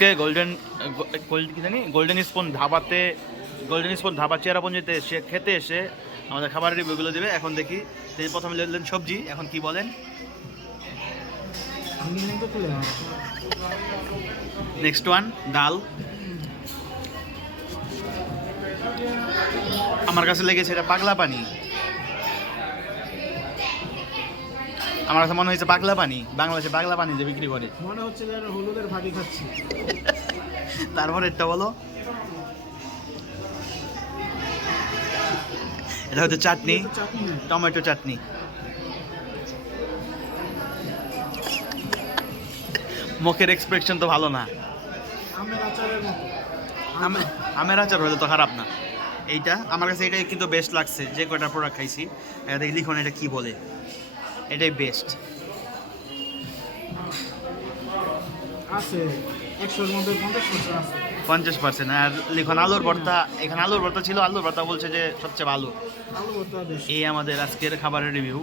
আজকে golden spoon dhaba চেরাপুঞ্জিতে সে খেতে এসে আমাদের খাবারের রিভিউগুলো দেবে। এখন দেখি তিনি প্রথমে দিলেন সবজি, এখন কি বলেন? নেক্সট ওয়ান ডাল। আমার কাছে লেগেছে এটা পাগলা পানি। আমার কাছে মনে হয়েছে পাগলা পানি, বাংলাদেশে পাগলা পানি যে বিক্রি করে মনে হচ্ছে যে হলুদের ভাগি খাচ্ছি। তারপর এটা বলো, এটা হচ্ছে চাটনি, টমেটো চাটনি। মুখের এক্সপ্রেশন তো ভালো না। আমের আচারের মতো। আমের আচার হলে তো খারাপ না। এইটা আমার কাছে এটাই কিন্তু বেস্ট লাগছে, যে কয়টা প্রোডাক্ট খাইছি। দেখি লিখুন এটা কি বলে। এটাই বেস্ট আছে 100-এর মধ্যে 50% আছে। 50%। আর লিখুন আলুর ভর্তা। এখানে আলুর ভর্তা ছিল, আলুর ভর্তা বলছে যে সবচেয়ে ভালো। আলু ভর্তা বেশি। এই আমাদের আজকের খাবারের রিভিউ।